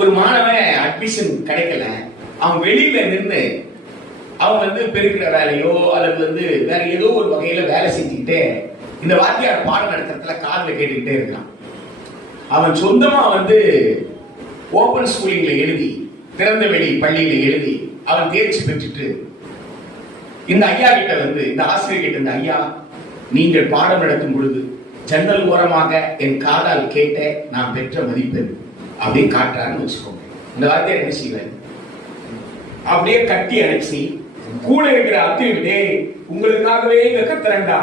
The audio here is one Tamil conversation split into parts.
ஒரு மாணவன் அட்மிஷன் கிடைக்கல, அவன் வெளியில நின்று அவன் பெருக்கிற வேலையோ அல்லது வேற ஏதோ ஒரு வகையில வேலை செஞ்சுக்கிட்டே இந்த வாத்தியார் பாடம் நடத்துறதுல காதுல கேட்டுக்கிட்டே இருக்கான். அவன் சொந்தமா ஓபன் ஸ்கூலிங்ல எழுதி, திறந்த வெளி பள்ளியில எழுதி அவன் தேர்ச்சி பெற்றுட்டு இந்த ஐயா கிட்ட இந்த ஆசிரியர் கிட்ட, இந்த ஐயா நீங்கள் பாடம் நடத்தும் பொழுது ஜன்னல் ஓரமாக என் காதால் கேட்ட நான் பெற்ற மதிப்பெண் அப்படியே காட்டுறாருன்னு வச்சுக்கோங்க. இந்த வாத்தியார் என்ன செய்வார்? அப்படியே கட்டி அணைச்சி கூட இருக்கிற அத்தியிட்டே, உங்களுக்காகவே இங்க கத்துறேன்டா,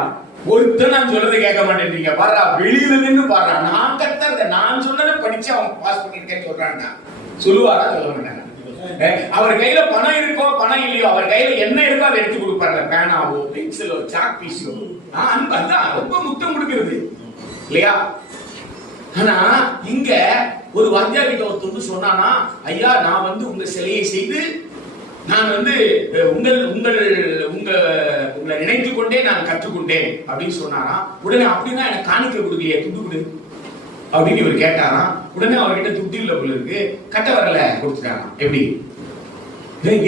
ஒருத்தர் நான் சொல்றதை கேட்க மாட்டேன்றீங்க, பாரா வெளியில நின்று பாரா, நான் கத்துறத நான் சொன்னதை படிச்சு அவன் பாஸ் பண்ணிருக்கேன்னு சொல்றான்டா. சொல்லுவாரா? சொல்ல மாட்டாங்க. அவர் கையில பணம் இருக்கோ பணம் இல்லையோ, அவர் கையில என்ன இருக்கோ அதை எடுத்து கொடுப்பாரு, பேனாவோ பென்சிலோ சாக் பீஸோ. அதான் ரொம்ப முத்தம் கொடுக்கிறது இல்லையா? ஆனா இங்க ஒரு வாத்தியார் கிட்ட ஒருத்தர் சொன்னானா, ஐயா நான் உங்க சிலையை செய்து நான் உங்களை நினைத்து கொண்டே நான் கற்றுக்கொண்டேன் அப்படின்னு சொன்னாரா. உடனே அப்படின்னா எனக்கு காணிக்க கொடுக்கலையே, துட்டு கொடு அப்படின்னு இவர் கேட்டாராம். உடனே அவர்கிட்ட துட்டு இல்ல போல இருக்கு, கட்ட வரல கொடுத்துட்டாராம். எப்படி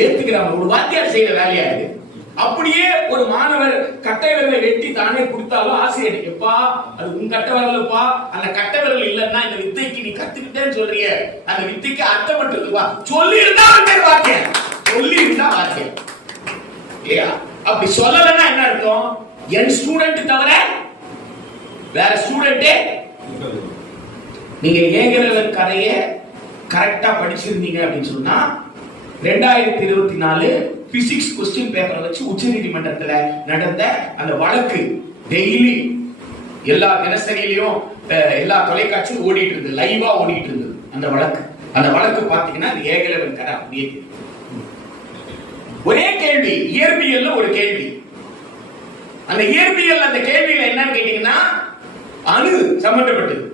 ஏத்துக்கிறாங்க? ஒரு வாத்தியார் செய்யற வேலையா இது. அப்படியே ஒரு மாணவர் கட்டை விரலை வெட்டி தானே கொடுத்தாலும் ஆசிரியர், எப்பா அது உன் கட்ட விரலப்பா, அந்த கட்ட விரல் இல்லன்னா இந்த வித்தைக்கு நீ கத்துக்கிட்டேன்னு சொல்றிய, அந்த வித்தைக்கு அர்த்தம் பண்றதுப்பா சொல்லி இருந்தா வாக்கியம், சொல்லி இருந்தா வாக்கியம் இல்லையா? அப்படி சொல்லலன்னா என்ன அர்த்தம்? என் ஸ்டூடெண்ட் தவிர வேற ஸ்டூடெண்டே. நீங்க ஏகரவன் கதையை கரெக்டா படிச்சிருந்தீங்க அப்படின்னு சொன்னா 2024 பிசிக்ஸ் கொஸ்டின் பேப்பரை வச்சு உச்ச நீதிமன்றத்துல நடந்த அந்த வழக்கு டெய்லி எல்லா தினசரியிலையும் எல்லா தொலைக்காட்சியும் ஓடிட்டு இருந்தது, லைவா ஓடிட்டு இருந்தது அந்த வழக்கு பாத்தீங்கன்னா அது ஏகலவன் கதை. அப்படியே ஒரே கேள்வி, இயற்பியல்ல ஒரு கேள்வி. அந்த இயற்பியல் அந்த கேள்வியில என்னன்னு கேட்டீங்கன்னா அணு சம்பந்தப்பட்டது.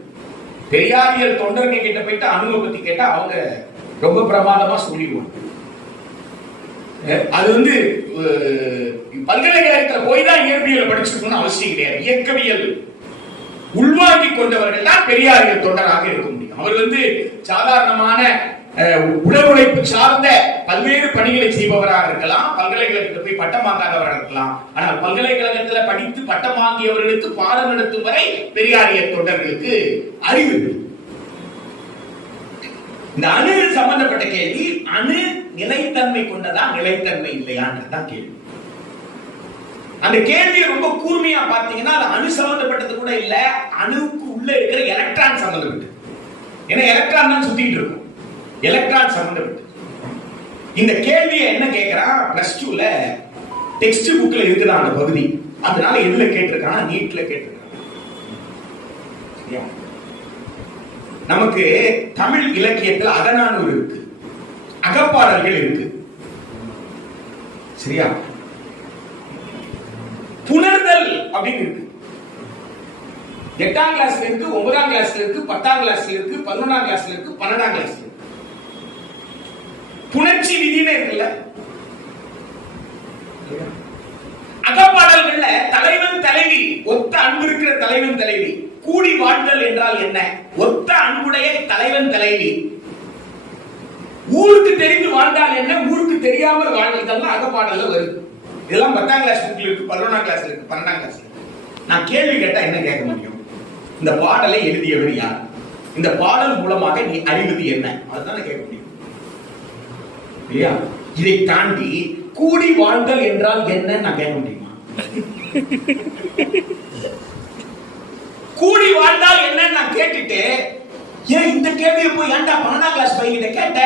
பெரியாரியல் தொண்டர்கள் கிட்ட போயிட்டு அணுவை பத்தி கேட்டா அவங்க ரொம்ப பிரமாதமா சொல்லிடுவாங்க. அது பல்கலைக்கழகத்துல போய் தான் இயற்பியல் படிச்சிருக்கணும்னு அவசியம் கிடையாது. இயக்கவியல் உள்வாங்கி கொண்டவர்கள் தான் பெரியாரியல் தொண்டராக இருக்க முடியும். அவர் சாதாரணமான உடல் உழைப்பு சார்ந்த பல்வேறு பணிகளை செய்பவராக இருக்கலாம், பல்கலைக்கழகத்தில் போய் பட்டம் வாங்காதவராக இருக்கலாம். ஆனால் பல்கலைக்கழகத்தில் படித்து பட்டம் வாங்கியவர்களுக்கு பாடம் நடத்தும் வரை பெரியாரியல் தொண்டர்களுக்கு அறிவு. இந்த அணு சம்பந்தப்பட்ட கேள்வி, அணு நிலைத்தன்மை கொண்டதா நிலைத்தன்மை இல்லையான்றதுதான் கேள்வி. அந்த கேள்வியை ரொம்ப கூர்மையா பாத்தீங்கன்னா அது அணு சம்பந்தப்பட்டது கூட இல்ல, அணுவுக்கு உள்ள இருக்கிற எலக்ட்ரான் சம்பந்தப்பட்டது. ஏன்னா எலக்ட்ரான் தான் சுத்திட்டு இருக்கும், எலக்ட்ரான் சம்பந்தப்பட்டது. இந்த கேள்வியை என்ன கேட்கிறான், பிளஸ் 2ல டெக்ஸ்ட் புக்ல இருக்குதான் அந்த பகுதி. அதனால எதுல கேட்டிருக்கானா, நீட்ல கேட்டிருக்கான். நமக்கு தமிழ் இலக்கியத்தில் அகநானூறு இருக்கு, அகப்பாடல்கள் இருக்கு, சரியா? புணர்தல் அப்படின்னு இருக்கு. 8ஆம் கிளாஸ்ல இருக்கு, 9ஆம் கிளாஸ்ல இருக்கு, 10ஆம் கிளாஸ்ல இருக்கு, 11ஆம் கிளாஸ்ல இருக்கு, 12ஆம் கிளாஸ்ல இருக்கு. புணர்ச்சி விதினே இருக்குல்ல. அகப்பாடல்கள்ல தலைவன் தலைவி, ஒத்த அன்பு இருக்கிற தலைவன் தலைவி, கூடி வாழ்தல் என்றால் என்ன? ஒத்த அன்புடைய தலைவன் தலைவி, ஊருக்கு தெரிந்து வாழ்ந்தால் என்ன, ஊருக்கு தெரியாமல் வாழ்ந்ததெல்லாம் அகப்பாடல்ல வருது. இதெல்லாம் 10ஆம் கிளாஸ் புக்ல இருக்கு, 11ஆம் கிளாஸ்ல இருக்கு, 12ஆம் கிளாஸ்ல இருக்கு. நான் கேள்வி கேட்டா என்ன கேட்க முடியும்? இந்த பாடலை எழுதியவர் யார்? இந்த பாடல் மூலமாக நீ அறிவது என்ன? அதுதான் கேட்க முடியும் இல்லையா? இதை தாண்டி கூடி வாழ்தல் என்றால் என்ன நான் கேட்க முடியுமா? கூடி வாழ்ந்தால் என்ன நான் கேட்டுட்டு, ஏன் இந்த கேள்வியை போய் ஏன்டா 12ஆம் கிளாஸ் பையன்கிட்ட கேட்ட,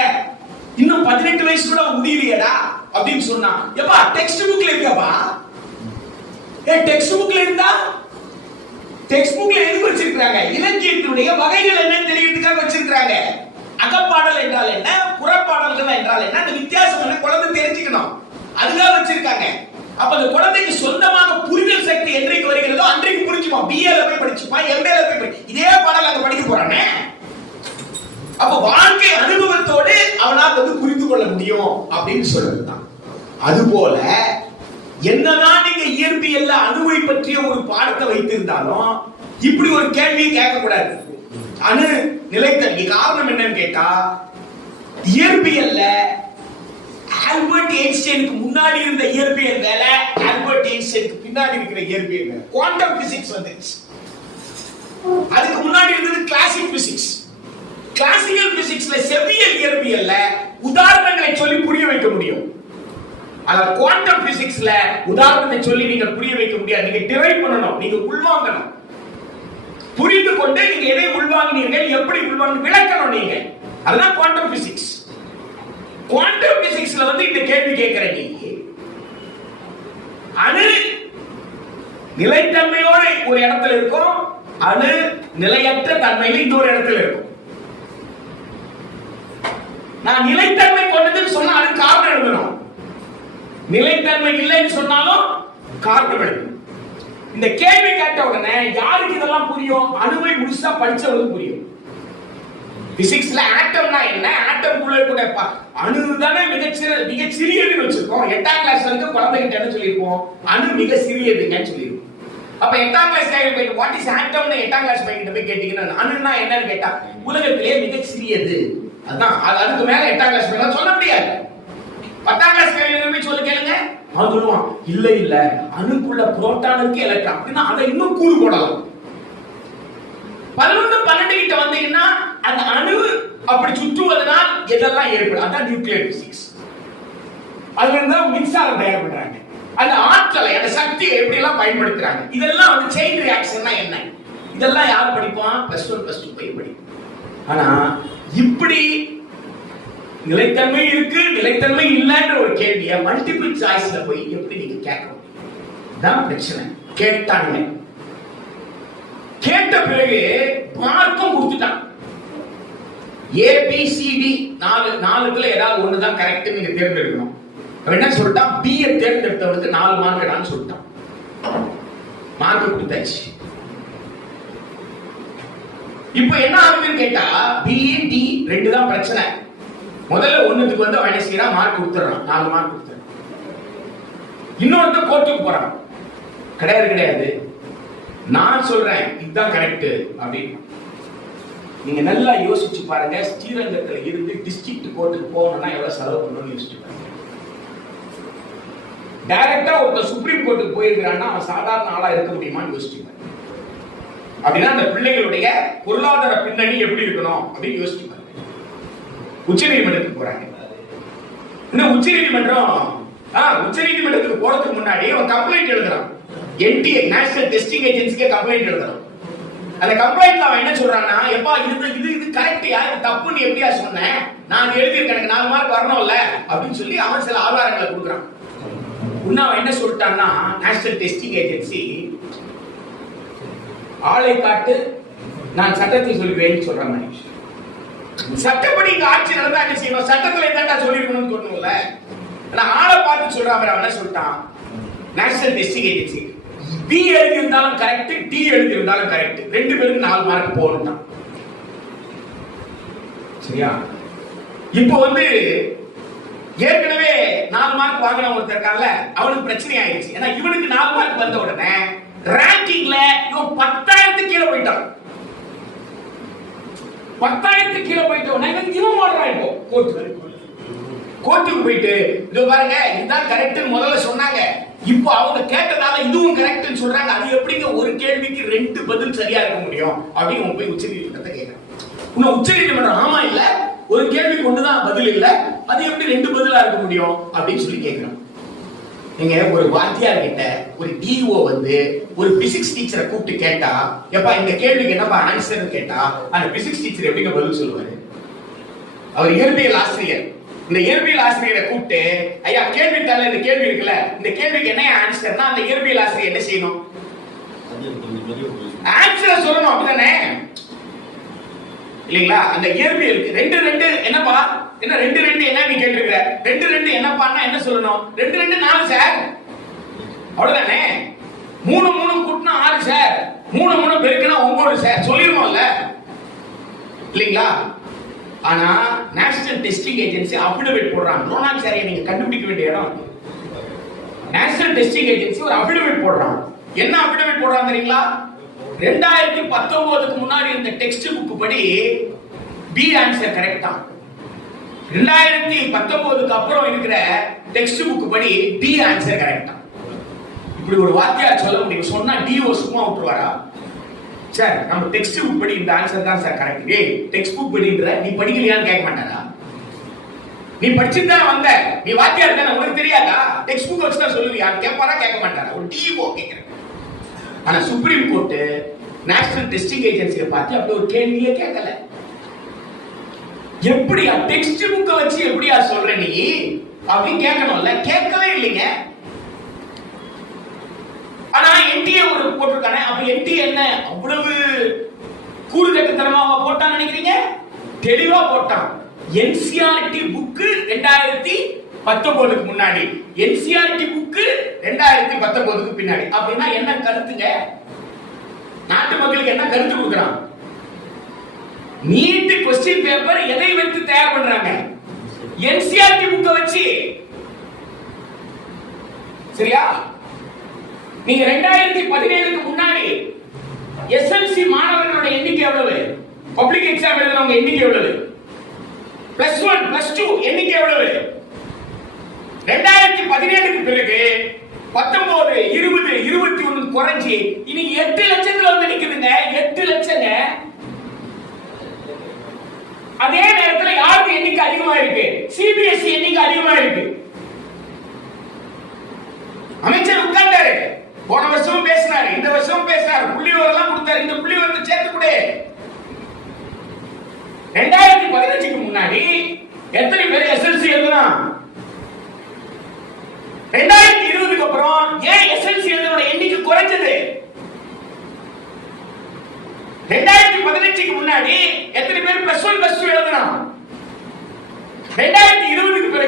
இன்னும் 18 வயசு கூட முடியலையடா அப்படின்னு சொன்னா, எப்பா டெக்ஸ்ட் புக்ல இருக்கப்பா, டெக்ஸ்ட் புக்ல இருந்தா டெக்ஸ்ட் புக்ல எது வச்சிருக்காங்க? இலக்கியத்தினுடைய வகைகள் என்னன்னு தெரியறதுக்காக வச்சிருக்காங்க. அகப்பாடல் என்றால் என்ன, புறப்பாடல்கள் என்றால் என்ன, அந்த வித்தியாசம் என்ன குழந்தை தெரிஞ்சுக்கணும், அதுதான் வச்சிருக்காங்க. அப்ப அந்த குழந்தைக்கு சொந்தமாக புரிதல் சக்தி என்றைக்கு வருகிறதோ அன்றைக்கு புரிஞ்சுப்பான். பிஏல போய் படிச்சுப்பான், எம்ஏல போய் படிச்சு, இதே பாடல் அங்க படிக்க போறானே. அப்ப வாழ்க்கை அனுபவத்தோடு அவனால் புரிந்து கொள்ள முடியும் அப்படின்னு சொல்றதுதான். அதுபோல என்னதான் நீங்க இயற்பியல்ல அணுவை பற்றிய ஒரு பாடத்தை வைத்திருந்தாலும் இப்படி ஒரு கேள்வியை கேட்க கூடாது. அணு நிலைத்தன்மை காரணம் என்னன்னு கேட்டா, இயற்பியல்ல ஆல்பர்ட் ஐன்ஸ்டைனுக்கு முன்னாடி இருந்த இயற்பியல் வேற, ஆல்பர்ட் ஐன்ஸ்டைனுக்கு பின்னாடி இருக்கிற இயற்பியல் வேற. குவாண்டம் பிசிக்ஸ் வந்துச்சு. அதுக்கு முன்னாடி இருந்தது கிளாசிக் பிசிக்ஸ். கிளாசிக்கல் பிசிக்ஸ்ல செவ்வியல் இயற்பியல்ல உதாரணங்களை சொல்லி புரிய வைக்க முடியும். ஆனா குவாண்டம் பிசிக்ஸ்ல உதாரணத்தை சொல்லி நீங்க புரிய வைக்க முடியாது. நீங்க டிரைவ் பண்ணணும், நீங்க உள்வாங்கணும். புரிந்து கொண்டு நீங்க எதை உள்வாங்கினீர்கள், எப்படி உள்வாங்க விளக்கணும் நீங்க. அதுதான் குவாண்டம் பிசிக்ஸ். குவாண்டம் பிசிக்ஸ்ல வந்து இந்த கேள்வி கேட்கிற நீ, அணு நிலைத்தன்மையோட ஒரு இடத்துல இருக்கும், அணு நிலையற்ற தன்மையில் இன்னொரு இடத்துல இருக்கும். நான் நிலைத்தன்மை கொண்டதுன்னு சொன்னா அது காரணம் எழுதணும், நிலைத்தன்மை இல்லைன்னு சொன்னாலும் காரணம் எழுதணும். இந்த கேள்வி கேட்ட உடனே யாருக்கு இதெல்லாம் புரியும்? அணுவை முழுசா படிச்சவங்களுக்கு புரியும். பிசிக்ஸ்ல ஆட்டம்னா என்ன, ஆட்டம்குள்ள கூட அணு தானே மிக சிறியதுன்னு வச்சிருக்கோம். 8ஆம் கிளாஸ் வரைக்கும் குழந்தைகிட்ட என்ன சொல்லியிருப்போம்? அணு மிக சிறியதுன்னு சொல்லியிருப்போம். அப்ப 8ஆம் கிளாஸ் போயிட்டு வாட் இஸ் ஆட்டம்னு 8ஆம் கிளாஸ் பையன்கிட்ட போய் கேட்டீங்கன்னா அணுன்னா என்னன்னு கேட்டா உலகத்திலேயே மிக சிறியது அதான். அதுக்கு மேல 8ஆம் கிளாஸ் பையன் சொல்ல முடியாது. 10ஆம் கிளாஸ் பையன் சொல்ல கேளுங்க, அவன் சொல்லுவான் இல்ல இல்ல அணுக்குள்ள புரோட்டான் இருக்கு எலக்ட்ரான் அப்படின்னா அதை இன்னும் கூறு போடலாம். 11 12 கிட்ட வந்தீங்கன்னா அந்த அணு அப்படி சுற்றுவதனால் எதெல்லாம் ஏற்படும், அதான் நியூக்ளியர் பிசிக்ஸ். அதுல இருந்து மின்சாரம் தயார் பண்றாங்க, அந்த ஆற்றலை அந்த சக்தியை எப்படி எல்லாம் பயன்படுத்துறாங்க. இதெல்லாம் வந்து செயின் ரியாக்ஷன்னா என்ன, இதெல்லாம் யார் படிப்பான்? +1 +2 போய் படிப்பான். ஆனா இப்படி நிலைத்தன்மை இருக்கு நிலைத்தன்மை இல்லைன்ற ஒரு கேள்வியை மல்டிபிள் சாய்ஸ்ல போய் எப்படி நீங்க கேட்க முடியும்? தான் பிரச்சனை. கேட்டாங்க, கேட்ட பிறகு மார்க்கும் கொடுத்துட்டான். ABCD 4 ஏதாவது ஒண்ணுதான் கரெக்ட் நீங்க தேர்ந்தெடுக்கணும். என்ன சொல்லிட்டான்? B தேர்ந்தெடுத்தவனுக்கு 4 மார்க் சொல்லிட்டான். மார்க் கொடுத்தாச்சு. இப்போ என்ன ஆகுதுன்னு கேட்டா B D 2 தான் பிரச்சனை. முதல்ல ஒண்ணுக்கு வந்து அவன் செய்யறான், மார்க் கொடுத்துறான், 4 மார்க் கொடுத்துறான். இன்னொருத்த கோர்ட்டுக்கு போறான், கிடையாது நான் சொல்றேன் இதுதான் கரெக்ட் அப்படின்னு. நீங்க நல்லா யோசிச்சு பாருங்க, ஸ்ரீரங்கத்துல இருந்து டிஸ்ட்ரிக்ட் கோர்ட்டுக்கு போகணும்னா எவ்வளவு செலவு பண்ணணும்னு யோசிச்சு பாருங்க. டைரக்டா ஒருத்தர் சுப்ரீம் கோர்ட்டுக்கு போயிருக்கிறான்னா அவன் சாதாரண ஆளா இருக்க முடியுமான்னு யோசிச்சு பாருங்க. அப்படின்னா அந்த பிள்ளைகளுடைய பொருளாதார பின்னணி எப்படி இருக்கணும் அப்படின்னு யோசிச்சு பாருங்க. உச்ச நீதிமன்றத்துக்கு போறாங்க. இன்னும் உச்ச நீதிமன்றத்துக்கு போறதுக்கு முன்னாடி அவன் கம்ப்ளைண்ட் எழுதுறான். NTA நேஷனல் டெஸ்டிங் ஏஜென்சிக்கு கம்ப்ளைண்ட் எழுதுறான். அந்த கம்ப்ளைண்ட்ல அவன் என்ன சொல்றான்னா, எப்பா இது கரெக்ட்யா, இது தப்புன்னு எப்படியா சொன்னேன், நான் எழுதியிருக்கேன், எனக்கு 4 மார்க் வரணும்ல அப்படின்னு சொல்லி அவன் சில ஆதாரங்களை கொடுக்குறான். இன்னும் அவன் என்ன சொல்லிட்டான்னா, நேஷனல் டெஸ்டிங் ஏஜென்சி ஆளை காட்டு நான் சட்டத்தை சொல்லுவேன்னு சொல்றான். சட்டப்படி இங்க ஆட்சி நடந்தா என்ன செய்யணும்? சட்டத்துல என்னடா சொல்லிருக்கணும்னு தோணும்ல. நான் ஆளை பார்த்து சொல்றான். அவன் என்ன சொல்லிட்டான்? நேஷனல் டெஸ்டிங் ஏஜென்சி B எழுதி இருந்தாலும் கரெக்ட், D எழுதி இருந்தாலும் கரெக்ட், 2 பேருக்கு 4 மார்க் போகணும். சரியா? இப்போ வந்து ஏற்கனவே 4 மார்க் வாங்கின ஒருத்தர் இருக்கான்ல, அவனுக்கு பிரச்சனை ஆயிடுச்சு. ஏன்னா இவனுக்கு 4 மார்க் வந்த உடனே ரேங்கிங்ல இவன் 10,000 கீழே போயிட்டான். 10,000 கீழே போயிட்ட உடனே இவன் ஓடுறான். இப்போ கோர்ட்டுக்கு போயிட்டு இது பாருங்க இதுதான் கரெக்ட்னு முதல்ல சொன்னாங்க, இப்போ அவங்க கேட்டதால இதுவும் கரெக்ட்னு சொல்றாங்க, அது எப்படிங்க ஒரு கேள்விக்கு 2 பதில் சரியா இருக்க முடியும் அப்படின்னு போய் உச்ச நீதிமன்றத்தை கேட்கறான். இன்னும் உச்ச நீதிமன்றம் ஆமா இல்ல ஒரு கேள்விக்கு ஒண்ணுதான் பதில் இல்ல, அது எப்படி 2 பதிலா இருக்க முடியும் அப்படின்னு சொல்லி கேட்கறான். நீங்க ஒரு வாத்தியார் கிட்ட ஒரு DO வந்து ஒரு பிசிக்ஸ் டீச்சரை கூப்பிட்டு கேட்டா, எப்பா இந்த கேள்விக்கு என்னப்பா ஆன்சர்னு கேட்டா அந்த பிசிக்ஸ் டீச்சர் எப்படிங்க பதில் சொல்லுவாரு? அவர் இயற்பியல் ஆசிரியர். இந்த இயற்பியல் ஆசிரியரை கூப்பிட்டு, ஐயா கேள்வி தானே இந்த கேள்வி இருக்குல்ல, இந்த கேள்விக்கு என்ன ஆன்சர்னா அந்த இயற்பியல் ஆசிரியர் என்ன செய்யணும்? ஆன்சரை சொல்லணும், அப்படிதானே இல்லீங்களா? அந்த இயற்பியலுக்கு 2 என்னப்பா, என்ன 2 என்ன நீ கேட்டிருக்கிற, 2 என்னப்பான்னா என்ன சொல்லணும்? 2 4 சார், அவ்வளவுதானே. 3 கூட்டினா 6 சார், 3 பெருக்கினா 9 சார் சொல்லிருவோம்ல இல்லீங்களா? ஆனா நேஷனல் டெஸ்டிங் ஏஜென்சி அஃபிடவிட் போடுறாங்க. ட்ரோனாச்சாரியை நீங்க கண்டுபிடிக்க வேண்டிய இடம். நேஷனல் டெஸ்டிங் ஏஜென்சி ஒரு அஃபிடவிட் போடுறாங்க. என்ன அஃபிடவிட் போடுறாங்க தெரியுங்களா? 2019க்கு முன்னாடி இருந்த டெக்ஸ்ட் புக் படி B ஆன்சர் கரெக்ட் தான். 2019க்கு அப்புறம் இருக்கிற டெக்ஸ்ட் புக் படி டி ஆன்சர் கரெக்டா. இப்படி ஒரு வாத்தியார் சொல்ல முடியும், சொன்னா டி ஒரு சும்மா விட்டுருவாரா? சார் நம்ம டெக்ஸ்ட் புக் படி இந்த ஆன்சர் தான் சார் கரெக்ட். ஏய் டெக்ஸ்ட் புக் படின்ற நீ படிக்கலையான்னு கேட்க மாட்டாரா? நீ படிச்சுட்டு தான் வந்த, நீ வாத்தியார் தானே, உனக்கு தெரியாதா? டெக்ஸ்ட் புக் வச்சு தான் சொல்லுவியா? கேட்பாரா கேட்க மாட்டாரா? ஒரு டிஓ கேட்கிறேன். ஆனா சுப்ரீம் கோர்ட் நேஷனல் டெஸ்டிங் ஏஜென்சியை பார்த்து அப்படி ஒரு கேள்வியே கேட்கல. எப்படியா டெக்ஸ்ட் புக்கை வச்சு எப்படியா சொல்ற நீ அப்படின்னு கேட்கணும்ல, கேட்கவே இல்லைங்க. ஆனா என்டிஏ ஒரு போட்டிருக்கானே, அப்ப என்டிஏ என்ன அவ்வளவு கூறுகட்டத்தனமா போட்டான்னு நினைக்கிறீங்க? தெளிவா போட்டான். என்சிஆர்டி புக்கு 2019க்கு முன்னாடி, என்சிஆர்டி புக்கு 2019க்கு பின்னாடி. அப்படின்னா என்ன கருத்துங்க? நாட்டு மக்களுக்கு என்ன கருத்து கொடுக்குறான்? நீட் क्वेश्चन பேப்பர் எதை வைத்து தயார் பண்றாங்க? என்சிஆர்டி புக்கை வச்சு. சரியா? நீங்க 2017க்கு முன்னாடி எஸ்எல்சி மாணவர்களோட எண்ணிக்கை எவ்வளவு? பப்ளிக் எக்ஸாம் எழுதுறவங்க எண்ணிக்கை எவ்வளவு? +1 +2 எண்ணிக்கை எவ்வளவு? 2017க்கு பிறகு 19 20 21 குறைஞ்சி இனி 8 லட்சத்துல வந்து நிக்குதுங்க. 8 லட்சங்க. அதே நேரத்தில் யாருக்கு எண்ணிக்கை அதிகமா இருக்கு? சிபிஎஸ்இ எண்ணிக்கை அதிகமா இருக்கு. அமைச்சர் உட்கார்ந்தாரு, போன வருஷம் பேசினாரு, இந்த வருஷம் பேசினாரு, புள்ளிவிவரம் கொடுத்தாரு. இந்த புள்ளிவிவரத்தை சேர்த்து கொடு. 2015க்கு முன்னாடி எத்தனை பேர் எஸ்எல்சி எழுதுனா? 2020க்கு அப்புறம் ஏன் எஸ்எல்சி எழுதுனோட எண்ணிக்கை குறைஞ்சது? 2015க்கு முன்னாடி எத்தனை பேர் +1 +2 எழுதுனா? 2020க்கு பிறகு